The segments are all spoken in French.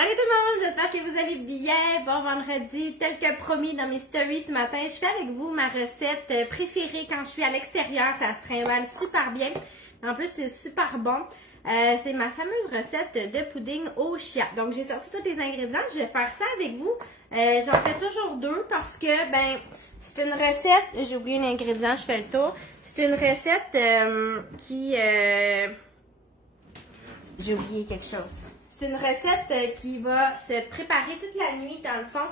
Salut tout le monde, j'espère que vous allez bien. Bon vendredi, tel que promis dans mes stories ce matin, je fais avec vous ma recette préférée quand je suis à l'extérieur. Ça se trimballe super bien. En plus, c'est super bon. C'est ma fameuse recette de pudding au chia. Donc, j'ai sorti tous les ingrédients. Je vais faire ça avec vous. J'en fais toujours deux parce que, ben, c'est une recette. J'ai oublié un ingrédient, je fais le tour. C'est une recette qui... J'ai oublié quelque chose. C'est une recette qui va se préparer toute la nuit, dans le fond,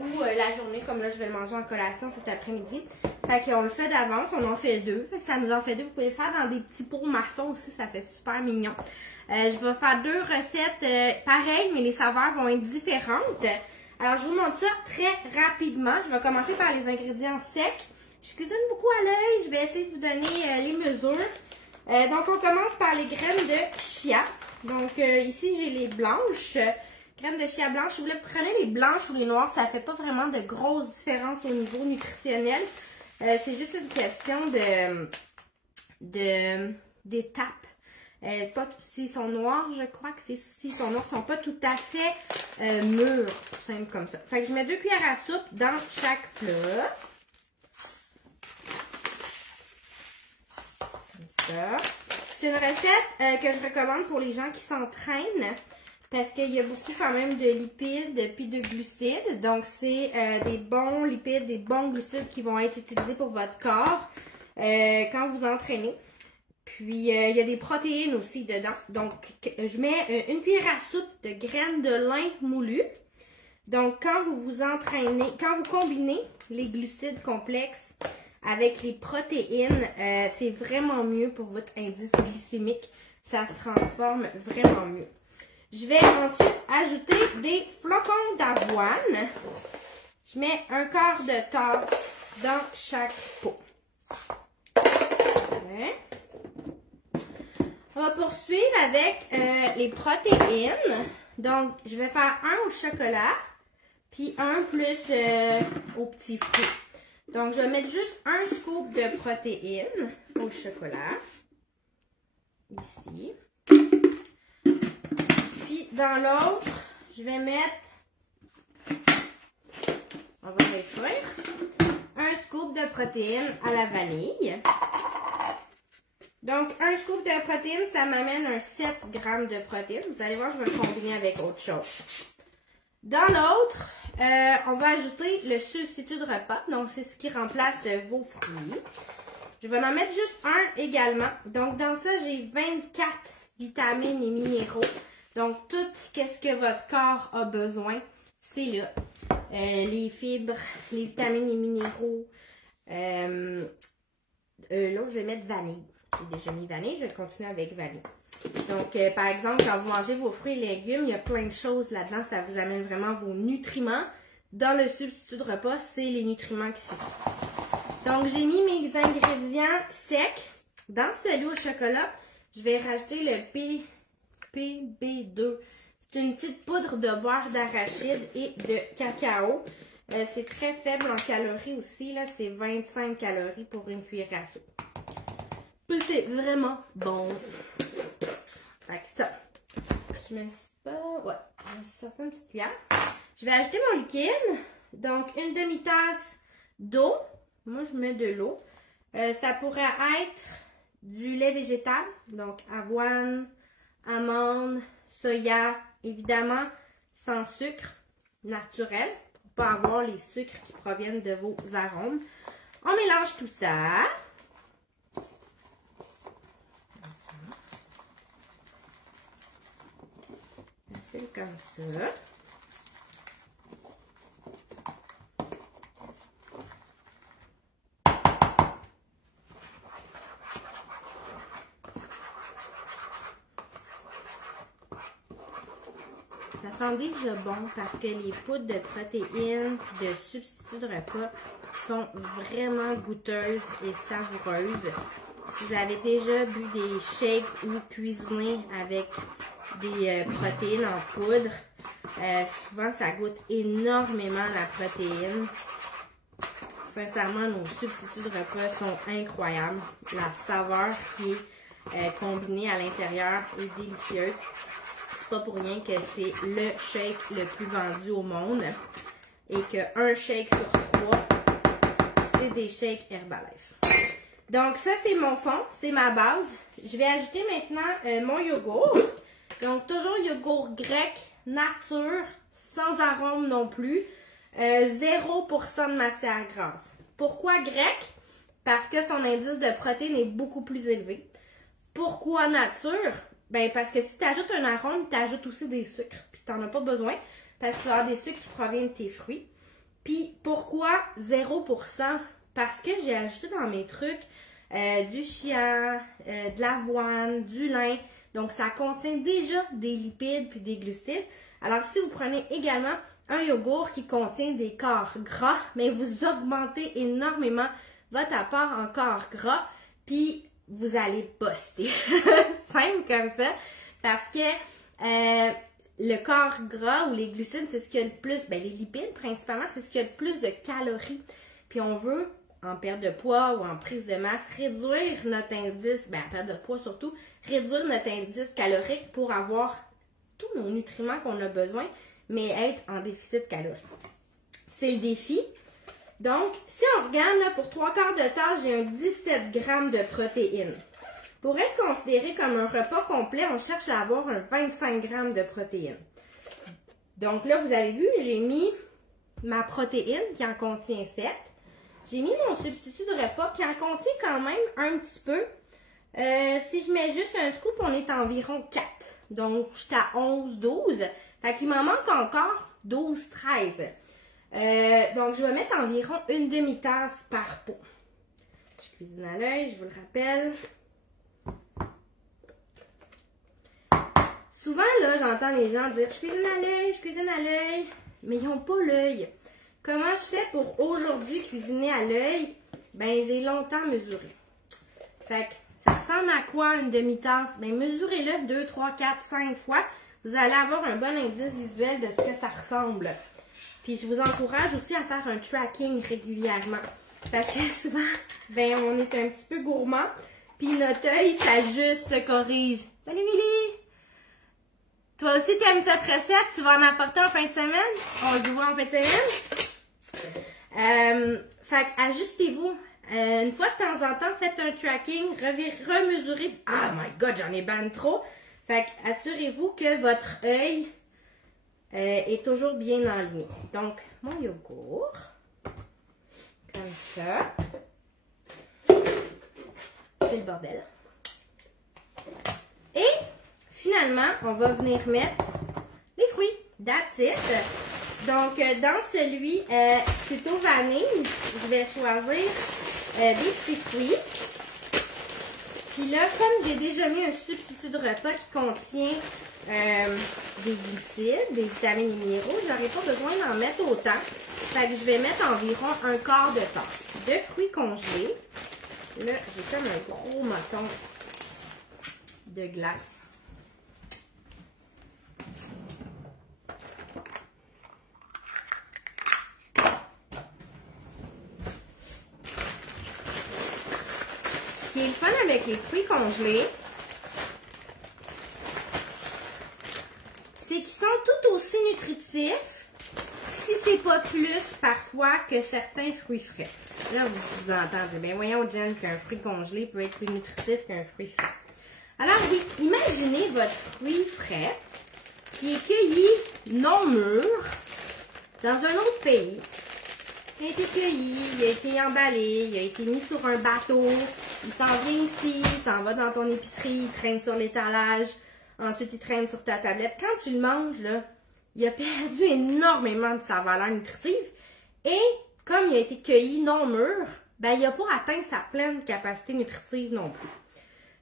ou la journée, comme là, je vais le manger en collation cet après-midi. Fait qu'on le fait d'avance, on en fait deux. Fait que ça nous en fait deux. Vous pouvez le faire dans des petits pots maçons aussi, ça fait super mignon. Je vais faire deux recettes pareilles, mais les saveurs vont être différentes. Alors, je vous montre ça très rapidement. Je vais commencer par les ingrédients secs. Je cuisine beaucoup à l'œil. Je vais essayer de vous donner les mesures. Donc, on commence par les graines de chia. Donc, ici, j'ai les blanches. Graines de chia blanches. Si vous prenez les blanches ou les noires, ça ne fait pas vraiment de grosses différences au niveau nutritionnel. C'est juste une question d'étape. S'ils sont noirs, je crois que s'ils sont noirs, ils ne sont pas tout à fait mûrs. Simple comme ça. Fait que je mets 2 cuillères à soupe dans chaque plat. C'est une recette que je recommande pour les gens qui s'entraînent parce qu'il y a beaucoup quand même de lipides puis de glucides. Donc, c'est des bons lipides, des bons glucides qui vont être utilisés pour votre corps quand vous entraînez. Puis, il y a des protéines aussi dedans. Donc, je mets 1 cuillère à soupe de graines de lin moulu. Donc, quand vous vous entraînez, quand vous combinez les glucides complexes avec les protéines, c'est vraiment mieux pour votre indice glycémique. Ça se transforme vraiment mieux. Je vais ensuite ajouter des flocons d'avoine. Je mets 1/4 de tasse dans chaque pot. Okay. On va poursuivre avec les protéines. Donc, je vais faire un au chocolat, puis un plus aux petits fruits. Donc, je vais mettre juste 1 scoop de protéines au chocolat. Ici. Puis, dans l'autre, je vais mettre, on va réduire, 1 scoop de protéines à la vanille. Donc, 1 scoop de protéines, ça m'amène un 7 g de protéines. Vous allez voir, je vais le combiner avec autre chose. Dans l'autre, on va ajouter le substitut de repas. Donc, c'est ce qui remplace vos fruits. Je vais en mettre juste un également. Donc, dans ça, j'ai 24 vitamines et minéraux. Donc, tout ce que votre corps a besoin, c'est là. Les fibres, les vitamines et minéraux. Là, je vais mettre vanille. J'ai déjà mis vanille, je vais continuer avec vanille. Donc, par exemple, quand vous mangez vos fruits et légumes, il y a plein de choses là-dedans. Ça vous amène vraiment vos nutriments. Dans le substitut de repas, c'est les nutriments qui sont. Donc, j'ai mis mes ingrédients secs. Dans celui au chocolat, je vais rajouter le PB2. C'est une petite poudre de beurre d'arachide et de cacao. C'est très faible en calories aussi. Là, c'est 25 calories pour 1 cuillère à soupe. C'est vraiment bon. Fait que ça. Je me suis pas... Ouais, je me suis sorti une petite cuillère. Je vais ajouter mon liquide. Donc, 1 demi-tasse d'eau. Moi, je mets de l'eau. Ça pourrait être du lait végétal. Donc, avoine, amandes, soya. Évidemment, sans sucre naturel. Pour pas avoir les sucres qui proviennent de vos arômes. On mélange tout ça. Comme ça. Ça sent déjà bon parce que les poudres de protéines, de substituts de repas sont vraiment goûteuses et savoureuses. Si vous avez déjà bu des shakes ou cuisiné avec des protéines en poudre, souvent ça goûte énormément la protéine. Sincèrement, nos substituts de repas sont incroyables. La saveur qui est combinée à l'intérieur est délicieuse. c'est pas pour rien que c'est le shake le plus vendu au monde. Et qu'un shake sur 3, c'est des shakes Herbalife. Donc ça, c'est mon fond, c'est ma base. Je vais ajouter maintenant mon yogourt. Donc toujours yogourt grec, nature, sans arôme non plus. 0% de matière grasse. Pourquoi grec? Parce que son indice de protéines est beaucoup plus élevé. Pourquoi nature? Ben parce que si tu ajoutes un arôme, tu ajoutes aussi des sucres. Puis tu n'en as pas besoin parce que tu vas avoir des sucres qui proviennent de tes fruits. Puis pourquoi 0%? Parce que j'ai ajouté dans mes trucs du chia, de l'avoine, du lin. Donc ça contient déjà des lipides puis des glucides. Alors si vous prenez également un yogourt qui contient des corps gras, mais vous augmentez énormément votre apport en corps gras, puis vous allez poster. Simple comme ça. Parce que le corps gras ou les glucides, c'est ce qu'il y a de plus, ben les lipides principalement, c'est ce qu'il y a de plus de calories. Puis on veut, en perte de poids ou en prise de masse, réduire notre indice, ben en perte de poids surtout, réduire notre indice calorique pour avoir tous nos nutriments qu'on a besoin, mais être en déficit calorique. C'est le défi. Donc, si on regarde, là, pour 3/4 de tasse, j'ai un 17 grammes de protéines. Pour être considéré comme un repas complet, on cherche à avoir un 25 grammes de protéines. Donc là, vous avez vu, j'ai mis ma protéine qui en contient 7. J'ai mis mon substitut de repas qui en contient quand même un petit peu. Si je mets juste un scoop, on est à environ 4. Donc, je suis à 11, 12. Fait qu'il m'en manque encore 12, 13. Donc, je vais mettre environ une demi-tasse par pot. Je cuisine à l'œil, je vous le rappelle. Souvent, là, j'entends les gens dire « Je cuisine à l'œil », mais ils n'ont pas l'œil. Comment je fais pour aujourd'hui cuisiner à l'œil? Ben, j'ai longtemps mesuré. Fait que ça ressemble à quoi une demi-tasse? Ben, mesurez-le 2, 3, 4, 5 fois. Vous allez avoir un bon indice visuel de ce que ça ressemble. Puis, je vous encourage aussi à faire un tracking régulièrement. Parce que souvent, ben, on est un petit peu gourmand. Puis, notre œil s'ajuste, se corrige. Salut, Milly! Toi aussi, t'aimes cette recette? Tu vas en apporter en fin de semaine? On se voit en fin de semaine? Fait qu'ajustez-vous. Une fois de temps en temps, faites un tracking, remesurez. Ah my god, j'en ai ben trop. Fait qu'assurez-vous que votre œil est toujours bien enligné. Donc, mon yogourt. Comme ça. C'est le bordel. Et finalement, on va venir mettre les fruits. That's it. Donc, dans celui plutôt vanille, je vais choisir des petits fruits. Puis là, comme j'ai déjà mis un substitut de repas qui contient des glucides, des vitamines et minéraux, j'aurais pas besoin d'en mettre autant. Fait que je vais mettre environ un quart de tasse de fruits congelés. Là, j'ai comme un gros moton de glace. Ce qui est le fun avec les fruits congelés, c'est qu'ils sont tout aussi nutritifs, si c'est pas plus parfois que certains fruits frais. Là, vous entendez, bien voyons Jen qu'un fruit congelé peut être plus nutritif qu'un fruit frais. Alors oui, imaginez votre fruit frais qui est cueilli non mûr dans un autre pays. Il a été cueilli, il a été emballé, il a été mis sur un bateau, il s'en vient ici, il s'en va dans ton épicerie, il traîne sur l'étalage, ensuite il traîne sur ta tablette. Quand tu le manges, là, il a perdu énormément de sa valeur nutritive et comme il a été cueilli non mûr, ben il n'a pas atteint sa pleine capacité nutritive non plus.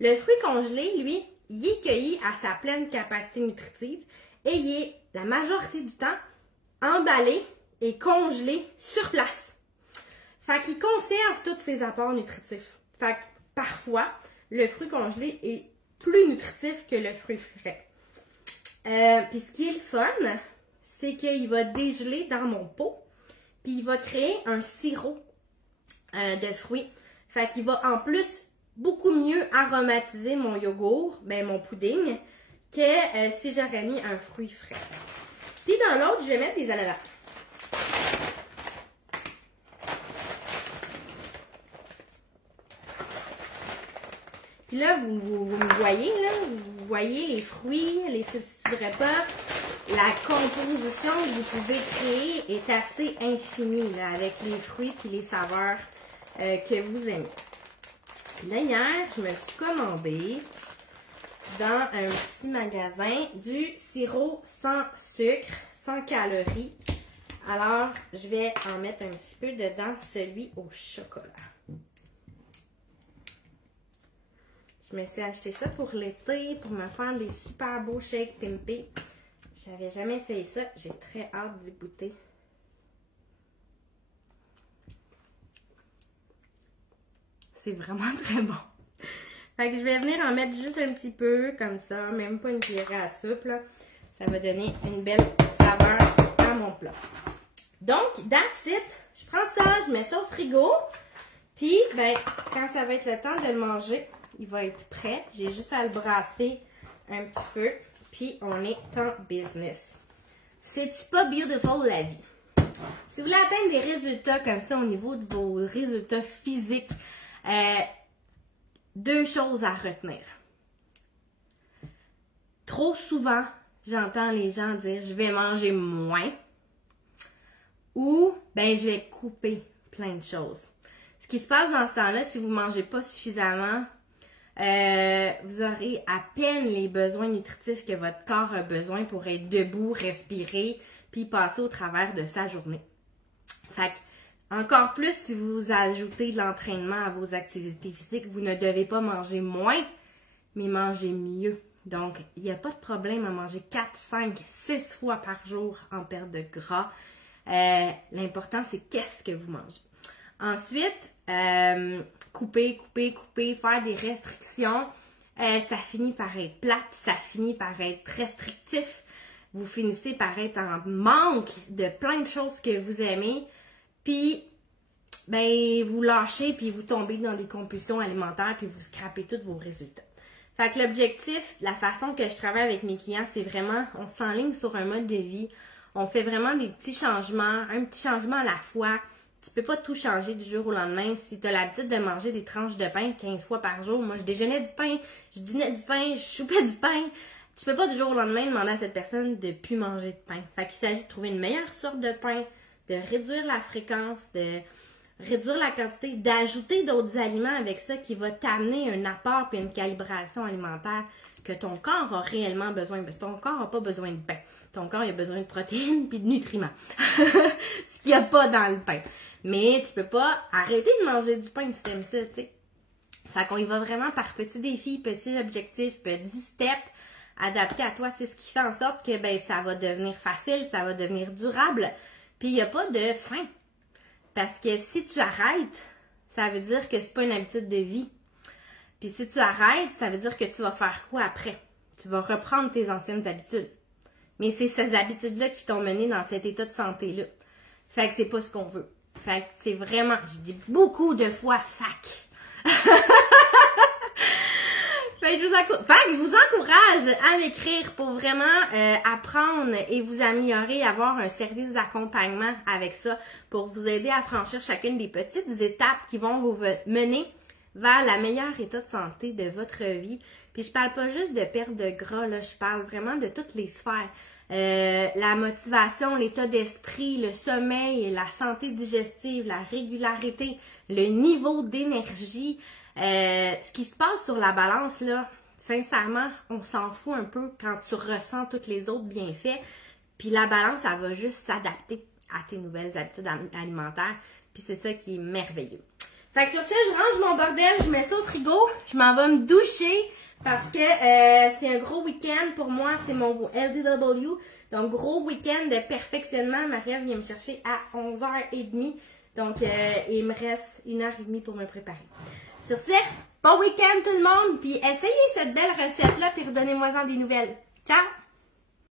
Le fruit congelé, lui, il est cueilli à sa pleine capacité nutritive et il est la majorité du temps emballé et congelé sur place. Fait qu'il conserve tous ses apports nutritifs. Fait que parfois, le fruit congelé est plus nutritif que le fruit frais. Puis ce qui est le fun, c'est qu'il va dégeler dans mon pot, puis il va créer un sirop de fruits. Fait qu'il va en plus beaucoup mieux aromatiser mon yogourt, ben mon pudding, que si j'aurais mis un fruit frais. Puis dans l'autre, je vais mettre des ananas. Puis là, vous me voyez, là, vous voyez les fruits, les substituts de repas. La composition que vous pouvez créer est assez infinie, là, avec les fruits et les saveurs que vous aimez. Puis là, hier, je me suis commandé dans un petit magasin du sirop sans sucre, sans calories. Alors, je vais en mettre un petit peu dedans, celui au chocolat. Je me suis acheté ça pour l'été, pour me faire des super beaux shakes pimpés. J'avais jamais essayé ça. J'ai très hâte d'y goûter. C'est vraiment très bon. Fait que je vais venir en mettre juste un petit peu, comme ça. Même pas une cuillerée à soupe, là. Ça va donner une belle saveur à mon plat. Donc, that's it. Je prends ça, je mets ça au frigo. Puis, ben, quand ça va être le temps de le manger, il va être prêt. J'ai juste à le brasser un petit peu. Puis, on est en business. C'est-tu pas beautiful la vie? Si vous voulez atteindre des résultats comme ça au niveau de vos résultats physiques, deux choses à retenir. Trop souvent, j'entends les gens dire « je vais manger moins » ou « ben je vais couper plein de choses ». Ce qui se passe dans ce temps-là, si vous ne mangez pas suffisamment, vous aurez à peine les besoins nutritifs que votre corps a besoin pour être debout, respirer, puis passer au travers de sa journée. Fait que, encore plus si vous ajoutez de l'entraînement à vos activités physiques, vous ne devez pas manger moins, mais manger mieux. Donc, il n'y a pas de problème à manger 4, 5, 6 fois par jour en perte de gras. L'important, c'est qu'est-ce que vous mangez. Ensuite, couper, faire des restrictions, ça finit par être plate, ça finit par être restrictif. Vous finissez par être en manque de plein de choses que vous aimez, puis ben vous lâchez, puis vous tombez dans des compulsions alimentaires, puis vous scrapez tous vos résultats. Fait que l'objectif, la façon que je travaille avec mes clients, c'est vraiment, on s'enligne sur un mode de vie, on fait vraiment des petits changements, un petit changement à la fois. Tu peux pas tout changer du jour au lendemain. Si tu as l'habitude de manger des tranches de pain 15 fois par jour, moi je déjeunais du pain, je dînais du pain, je soupais du pain. Tu peux pas du jour au lendemain demander à cette personne de plus manger de pain. Fait qu'il s'agit de trouver une meilleure sorte de pain, de réduire la fréquence, de réduire la quantité, d'ajouter d'autres aliments avec ça qui va t'amener un apport et une calibration alimentaire que ton corps a réellement besoin. Parce que ton corps n'a pas besoin de pain. Ton corps il a besoin de protéines puis de nutriments. Ce qu'il n'y a pas dans le pain. Mais tu peux pas arrêter de manger du pain si t'aimes ça, tu sais. Fait qu'on y va vraiment par petits défis, petits objectifs, petits steps adaptés à toi. C'est ce qui fait en sorte que ben ça va devenir facile, ça va devenir durable. Puis il n'y a pas de fin. Parce que si tu arrêtes, ça veut dire que c'est pas une habitude de vie. Puis si tu arrêtes, ça veut dire que tu vas faire quoi après? Tu vas reprendre tes anciennes habitudes. Mais c'est ces habitudes-là qui t'ont mené dans cet état de santé-là. Fait que c'est pas ce qu'on veut. Fait que c'est vraiment, je dis beaucoup de fois fac. Fait que je vous encourage à m'écrire pour vraiment apprendre et vous améliorer, avoir un service d'accompagnement avec ça pour vous aider à franchir chacune des petites étapes qui vont vous mener vers la meilleure état de santé de votre vie. Puis je parle pas juste de perte de gras, là, je parle vraiment de toutes les sphères. La motivation, l'état d'esprit, le sommeil, la santé digestive, la régularité, le niveau d'énergie. Ce qui se passe sur la balance, là, sincèrement, on s'en fout un peu quand tu ressens tous les autres bienfaits. Puis la balance, elle va juste s'adapter à tes nouvelles habitudes alimentaires. Puis c'est ça qui est merveilleux. Fait que sur ça, je range mon bordel, je mets ça au frigo, je m'en vais me doucher. Parce que c'est un gros week-end pour moi, c'est mon LDW. Donc, gros week-end de perfectionnement. Marie-Ève vient me chercher à 11h30. Donc, il me reste 1h30 pour me préparer. Sur ce, bon week-end tout le monde. Puis, essayez cette belle recette-là, puis redonnez-moi-en des nouvelles. Ciao!